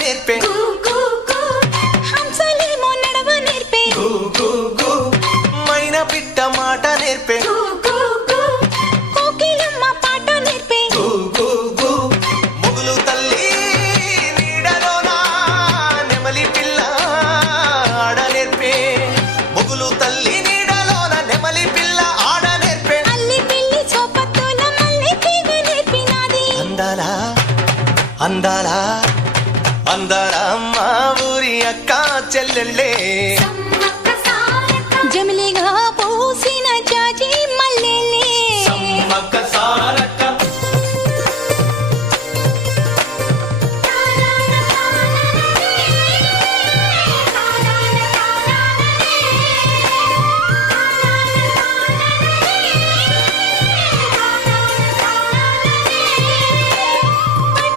నేర్పే హంసలేమో నడవ నేర్పే మైనా పిట్ట మాట నేర్పే కోకిలమ్మ పాట నేర్పే ముగులు తల్లి నీడలోన నెమలి పిల్ల ఆడ నేర్పే ముగులు తల్లి నీడలోన నెమలి పిల్ల ఆడ నేర్పే అల్లి పిల్లి చోపతోన మల్లె తీగ నేర్పినాది అందాలా అందాలా అందాలా మా ఊరి అక్క చెల్లెళ్ళే జమిలిగా పూసిన జాజి మల్లెలే సమ్మక్క సార